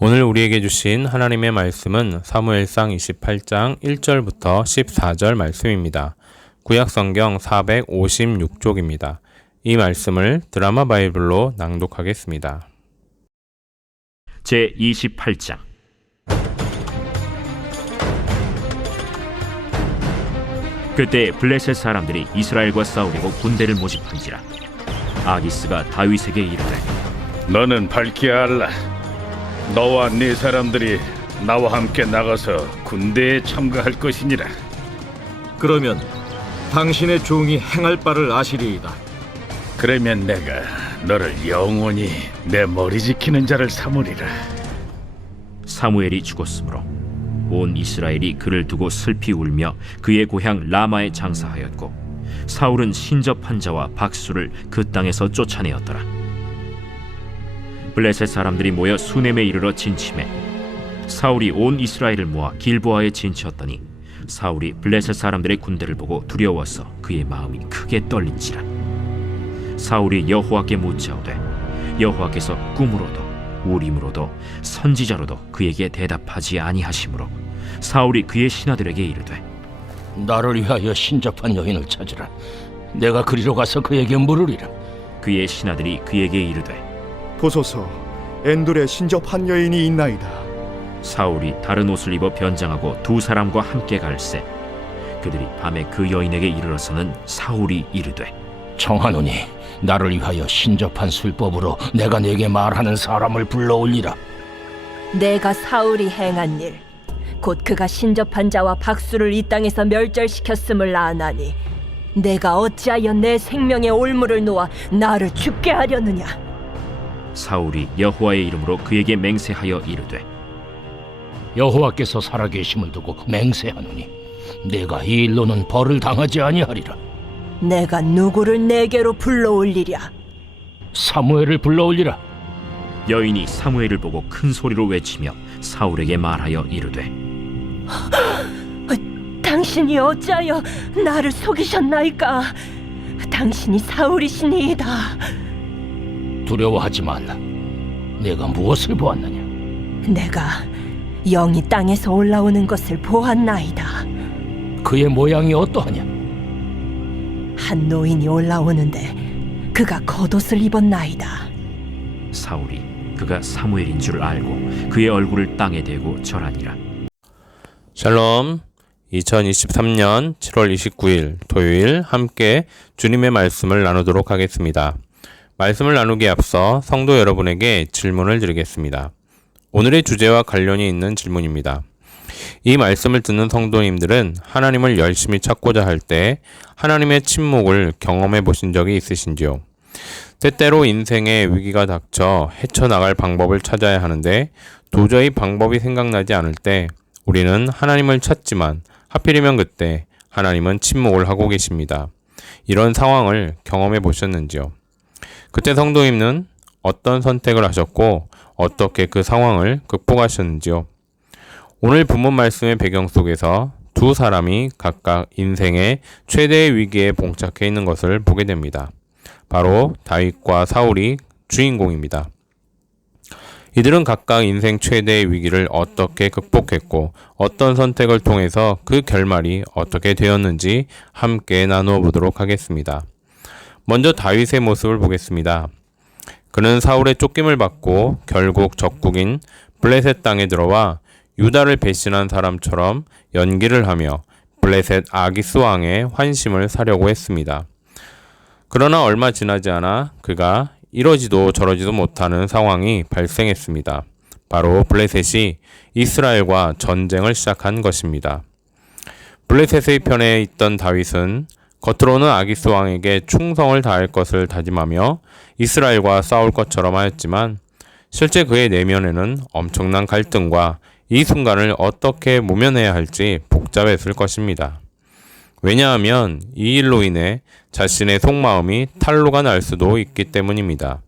오늘 우리에게 주신 하나님의 말씀은 사무엘상 28장 1절부터 14절 말씀입니다. 구약성경 456쪽입니다. 이 말씀을 드라마 바이블로 낭독하겠습니다. 제28장. 그때 블레셋 사람들이 이스라엘과 싸우려고 군대를 모집한지라. 아기스가 다윗에게 이르되, 너는 밝히 알라. 너와 네 사람들이 나와 함께 나가서 군대에 참가할 것이니라. 그러면 당신의 종이 행할 바를 아시리이다. 그러면 내가 너를 영원히 내 머리 지키는 자를 삼으리라. 사무엘이 죽었으므로 온 이스라엘이 그를 두고 슬피 울며 그의 고향 라마에 장사하였고, 사울은 신접한 자와 박수를 그 땅에서 쫓아내었더라. 블레셋 사람들이 모여 수넴에 이르러 진침해 사울이 온 이스라엘을 모아 길보아에 진치었더니, 사울이 블레셋 사람들의 군대를 보고 두려워서 그의 마음이 크게 떨린지라. 사울이 여호와께 묻자오되, 여호와께서 꿈으로도 우림으로도 선지자로도 그에게 대답하지 아니하시므로 사울이 그의 신하들에게 이르되, 나를 위하여 신접한 여인을 찾으라. 내가 그리로 가서 그에게 물으리라. 그의 신하들이 그에게 이르되, 보소서, 엔돌에 신접한 여인이 있나이다. 사울이 다른 옷을 입어 변장하고 두 사람과 함께 갈새 그들이 밤에 그 여인에게 이르러서는 사울이 이르되, 청하노니 나를 위하여 신접한 술법으로 내가 네게 말하는 사람을 불러올리라. 내가 사울이 행한 일, 곧 그가 신접한 자와 박수를 이 땅에서 멸절시켰음을 아나니 내가 어찌하여 내 생명의 올무를 놓아 나를 죽게 하려느냐. 사울이 여호와의 이름으로 그에게 맹세하여 이르되, 여호와께서 살아계심을 두고 맹세하노니 내가 이 일로는 벌을 당하지 아니하리라. 내가 누구를 내게로 불러올리랴. 사무엘을 불러올리라. 여인이 사무엘을 보고 큰 소리로 외치며 사울에게 말하여 이르되, 당신이 어찌하여 나를 속이셨나이까. 당신이 사울이시니이다. 두려워하지 말라. 내가 무엇을 보았느냐? 내가 영이 땅에서 올라오는 것을 보았나이다. 그의 모양이 어떠하냐? 한 노인이 올라오는데 그가 겉옷을 입었나이다. 사울이 그가 사무엘인 줄 알고 그의 얼굴을 땅에 대고 절하니라. 샬롬. 2023년 7월 29일 토요일 함께 주님의 말씀을 나누도록 하겠습니다. 말씀을 나누기에 앞서 성도 여러분에게 질문을 드리겠습니다. 오늘의 주제와 관련이 있는 질문입니다. 이 말씀을 듣는 성도님들은 하나님을 열심히 찾고자 할 때 하나님의 침묵을 경험해 보신 적이 있으신지요? 때때로 인생에 위기가 닥쳐 헤쳐나갈 방법을 찾아야 하는데 도저히 방법이 생각나지 않을 때 우리는 하나님을 찾지만 하필이면 그때 하나님은 침묵을 하고 계십니다. 이런 상황을 경험해 보셨는지요? 그때 성도님은 어떤 선택을 하셨고 어떻게 그 상황을 극복하셨는지요? 오늘 본문 말씀의 배경 속에서 두 사람이 각각 인생의 최대의 위기에 봉착해 있는 것을 보게 됩니다. 바로 다윗과 사울이 주인공입니다. 이들은 각각 인생 최대의 위기를 어떻게 극복했고 어떤 선택을 통해서 그 결말이 어떻게 되었는지 함께 나누어 보도록 하겠습니다. 먼저 다윗의 모습을 보겠습니다. 그는 사울의 쫓김을 받고 결국 적국인 블레셋 땅에 들어와 유다를 배신한 사람처럼 연기를 하며 블레셋 아기스 왕의 환심을 사려고 했습니다. 그러나 얼마 지나지 않아 그가 이러지도 저러지도 못하는 상황이 발생했습니다. 바로 블레셋이 이스라엘과 전쟁을 시작한 것입니다. 블레셋의 편에 있던 다윗은 겉으로는 아기스 왕에게 충성을 다할 것을 다짐하며 이스라엘과 싸울 것처럼 하였지만 실제 그의 내면에는 엄청난 갈등과 이 순간을 어떻게 모면해야 할지 복잡했을 것입니다. 왜냐하면 이 일로 인해 자신의 속마음이 탄로가 날 수도 있기 때문입니다.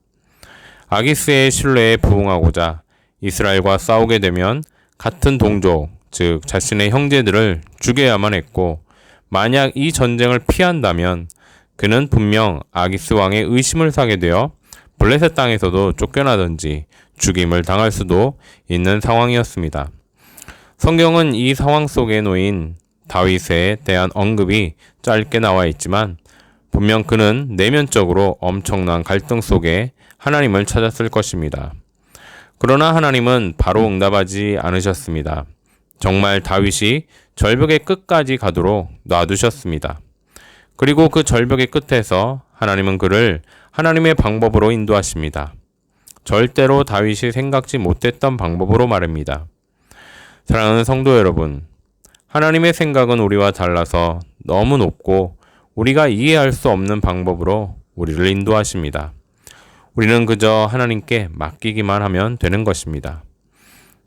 아기스의 신뢰에 부응하고자 이스라엘과 싸우게 되면 같은 동족, 즉 자신의 형제들을 죽여야만 했고 만약 이 전쟁을 피한다면 그는 분명 아기스 왕의 의심을 사게 되어 블레셋 땅에서도 쫓겨나든지 죽임을 당할 수도 있는 상황이었습니다. 성경은 이 상황 속에 놓인 다윗에 대한 언급이 짧게 나와 있지만 분명 그는 내면적으로 엄청난 갈등 속에 하나님을 찾았을 것입니다. 그러나 하나님은 바로 응답하지 않으셨습니다. 정말 다윗이 절벽의 끝까지 가도록 놔두셨습니다. 그리고 그 절벽의 끝에서 하나님은 그를 하나님의 방법으로 인도하십니다. 절대로 다윗이 생각지 못했던 방법으로 말입니다. 사랑하는 성도 여러분, 하나님의 생각은 우리와 달라서 너무 높고 우리가 이해할 수 없는 방법으로 우리를 인도하십니다. 우리는 그저 하나님께 맡기기만 하면 되는 것입니다.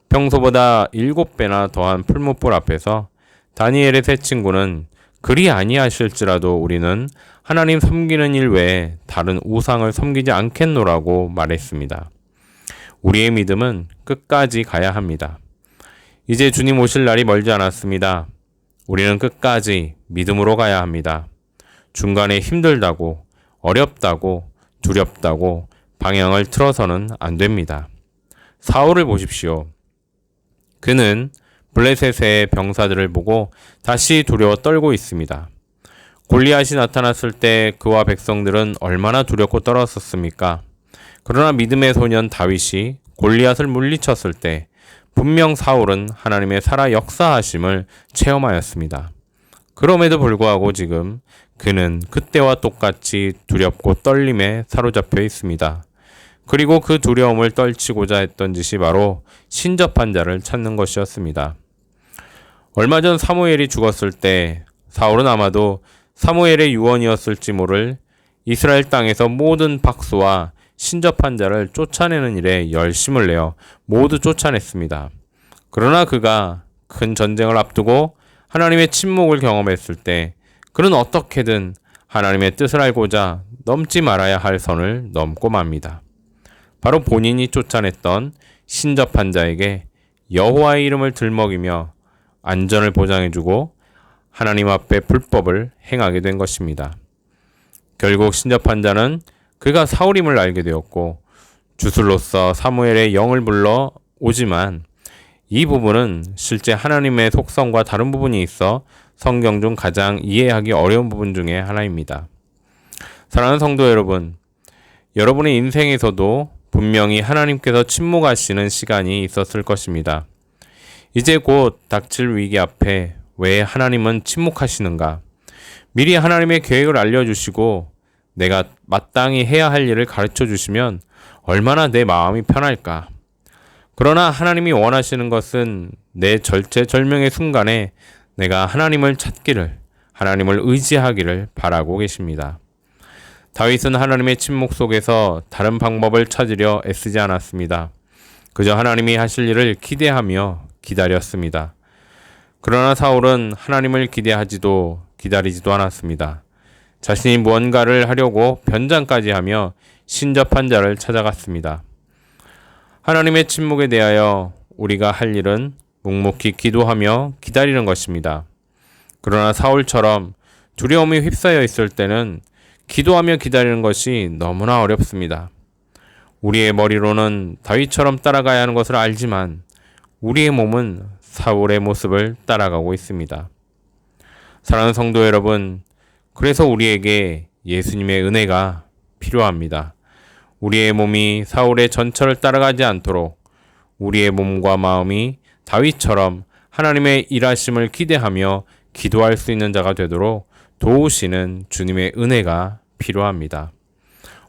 평소보다 7배나 더한 풀무불 앞에서 다니엘의 세 친구는 그리 아니하실지라도 우리는 하나님 섬기는 일 외에 다른 우상을 섬기지 않겠노라고 말했습니다. 우리의 믿음은 끝까지 가야 합니다. 이제 주님 오실 날이 멀지 않았습니다. 우리는 끝까지 믿음으로 가야 합니다. 중간에 힘들다고, 어렵다고, 두렵다고 방향을 틀어서는 안 됩니다. 사울을 보십시오. 그는 블레셋의 병사들을 보고 다시 두려워 떨고 있습니다. 골리앗이 나타났을 때 그와 백성들은 얼마나 두렵고 떨었었습니까? 그러나 믿음의 소년 다윗이 골리앗을 물리쳤을 때 분명 사울은 하나님의 살아 역사하심을 체험하였습니다. 그럼에도 불구하고 지금 그는 그때와 똑같이 두렵고 떨림에 사로잡혀 있습니다. 그리고 그 두려움을 떨치고자 했던 짓이 바로 신접한 자를 찾는 것이었습니다. 얼마 전 사무엘이 죽었을 때 사울은 아마도 사무엘의 유언이었을지 모를 이스라엘 땅에서 모든 박수와 신접한 자를 쫓아내는 일에 열심을 내어 모두 쫓아냈습니다. 그러나 그가 큰 전쟁을 앞두고 하나님의 침묵을 경험했을 때 그는 어떻게든 하나님의 뜻을 알고자 넘지 말아야 할 선을 넘고 맙니다. 바로 본인이 쫓아냈던 신접한 자에게 여호와의 이름을 들먹이며 안전을 보장해주고 하나님 앞에 불법을 행하게 된 것입니다. 결국 신접한 자는 그가 사울임을 알게 되었고 주술로서 사무엘의 영을 불러 오지만 이 부분은 실제 하나님의 속성과 다른 부분이 있어 성경 중 가장 이해하기 어려운 부분 중에 하나입니다. 사랑하는 성도 여러분, 여러분의 인생에서도 분명히 하나님께서 침묵하시는 시간이 있었을 것입니다. 이제 곧 닥칠 위기 앞에 왜 하나님은 침묵하시는가? 미리 하나님의 계획을 알려주시고 내가 마땅히 해야 할 일을 가르쳐 주시면 얼마나 내 마음이 편할까? 그러나 하나님이 원하시는 것은 내 절체절명의 순간에 내가 하나님을 찾기를, 하나님을 의지하기를 바라고 계십니다. 다윗은 하나님의 침묵 속에서 다른 방법을 찾으려 애쓰지 않았습니다. 그저 하나님이 하실 일을 기대하며 기다렸습니다. 그러나 사울은 하나님을 기대하지도 기다리지도 않았습니다. 자신이 무언가를 하려고 변장까지 하며 신접한 자를 찾아갔습니다. 하나님의 침묵에 대하여 우리가 할 일은 묵묵히 기도하며 기다리는 것입니다. 그러나 사울처럼 두려움이 휩싸여 있을 때는 기도하며 기다리는 것이 너무나 어렵습니다. 우리의 머리로는 다윗처럼 따라가야 하는 것을 알지만 우리의 몸은 사울의 모습을 따라가고 있습니다. 사랑하는 성도 여러분, 그래서 우리에게 예수님의 은혜가 필요합니다. 우리의 몸이 사울의 전철을 따라가지 않도록 우리의 몸과 마음이 다윗처럼 하나님의 일하심을 기대하며 기도할 수 있는 자가 되도록 도우시는 주님의 은혜가 필요합니다.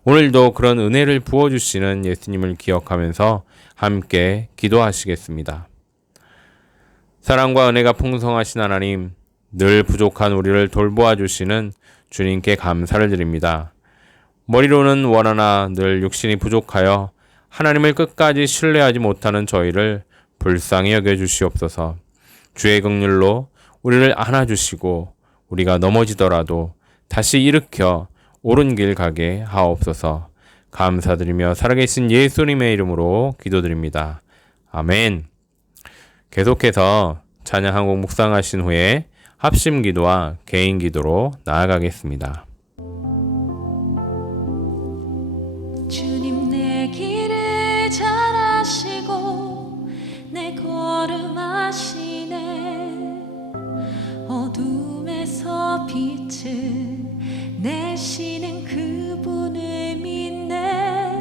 오늘도 그런 은혜를 부어주시는 예수님을 기억하면서 함께 기도하시겠습니다. 사랑과 은혜가 풍성하신 하나님, 늘 부족한 우리를 돌보아 주시는 주님께 감사를 드립니다. 머리로는 원하나 늘 육신이 부족하여 하나님을 끝까지 신뢰하지 못하는 저희를 불쌍히 여겨주시옵소서. 주의 긍휼로 우리를 안아주시고 우리가 넘어지더라도 다시 일으켜 옳은 길 가게 하옵소서. 감사드리며 살아계신 예수님의 이름으로 기도드립니다. 아멘. 계속해서 찬양 한 곡 묵상하신 후에 합심 기도와 개인 기도로 나아가겠습니다. 주님 내 길을 잘 아시고 내 걸음 아시네. 어둠에서 빛을 내시는 그분을 믿네.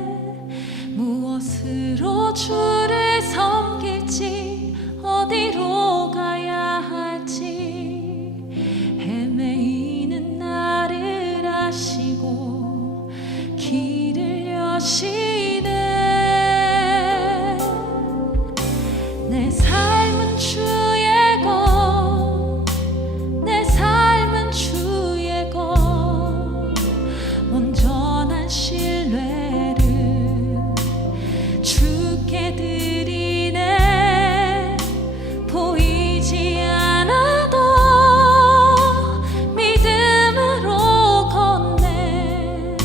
무엇으로 주를 섬길지 어디로 가야 할지 헤매이는 나를 아시고 길을 여시네. 내 삶은 주의 것, 내 삶은 주의 것, 온전한 신뢰를 주께 드리네. 보이지 않아도 믿음으로 걷네.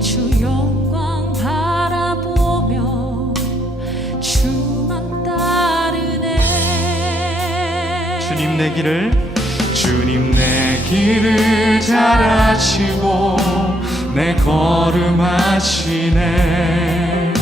주 영광 바라보며 주만 따르네. 주님 내 길을 잘 아시고 내 걸음 아시네.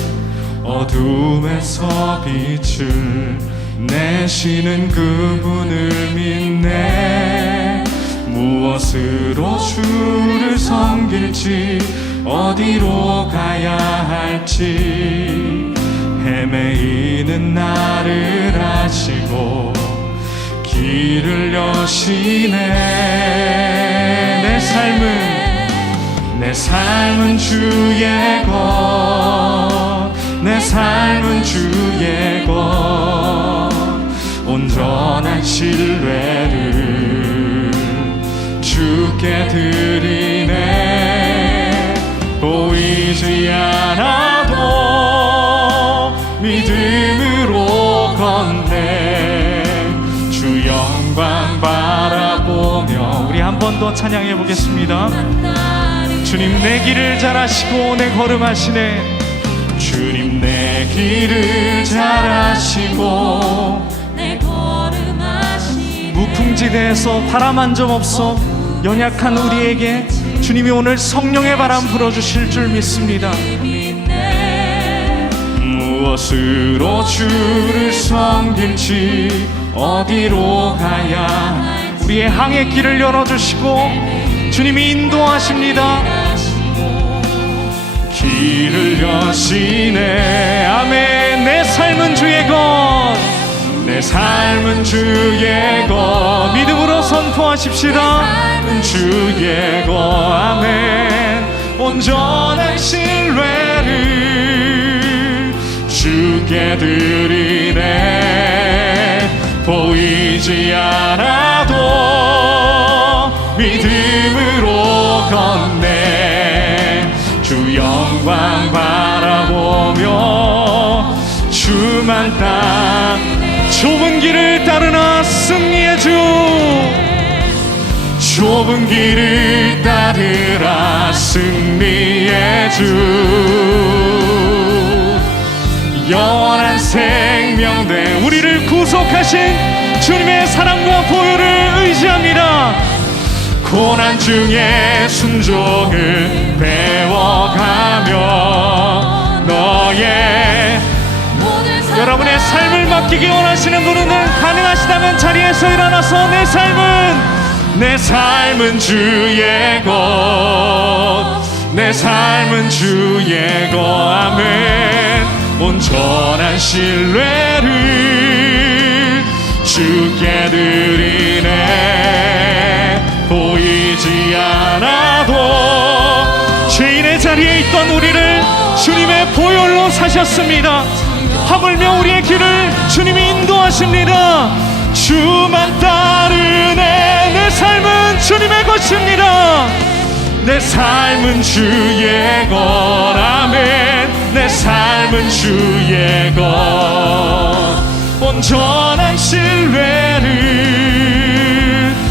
어둠에서 빛을 내시는 그분을 믿네. 무엇으로 주를 섬길지 어디로 가야 할지 헤매이는 나를 아시고 길을 여시네. 내 삶은 주의 것, 내 삶은 주의 것, 온전한 신뢰를 주께 드리네. 보이지 않아도 믿음으로 걷네. 주 영광 바라보며 우리 한 번 더 찬양해 보겠습니다. 주님 내 길을 잘 아시고 내 걸음 아시네. 주님 내 길을 잘 아시고 내 걸음 아시네. 무풍지대에서 바람 한 점 없어 연약한 우리에게 주님이 오늘 성령의 바람 불어주실 줄 믿습니다. 무엇으로 주를 섬길지 어디로 가야 우리의 항해 길을 열어주시고 주님이 인도하십니다. 길을 여시네. 아멘. 내 삶은 주의 것, 내 삶은 주의 것, 믿음으로 선포하십시다. 주의 것, 아멘. 온전한 신뢰를 주께 드리네. 보이지 않아도 믿음으로 걷네. 주 영광 바라보며 주만 따 좁은 길을 따르나 승리의 주, 좁은 길을 따르라 승리의 주. 영원한 생명대 우리를 구속하신 주님의 사랑과 보혈을 의지합니다. 고난 중에 순종을 배워가며 너의 여러분의 삶을 맡기기 원하시는 분은 가능하시다면 자리에서 일어나서 내 삶은 주의 것, 내 삶은 주의 것, 아멘. 온전한 신뢰를 주께 드리네. 있던 우리를 주님의 보혈로 사셨습니다. 하물며 우리의 길을 주님이 인도하십니다. 주만 따르네. 내 삶은 주님의 것입니다. 내 삶은 주의 것. 아멘. 내 삶은 주의 것. 온전한 신뢰를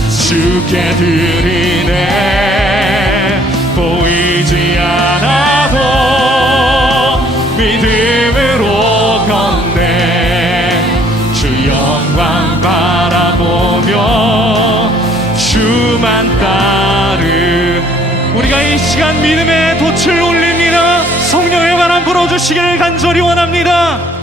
주께 드리네. 보이지 않아도 믿음으로 걷네. 주 영광 바라보며 주만 따르. 우리가 이 시간 믿음의 돛을 올립니다. 성령의 바람 불어주시기를 간절히 원합니다.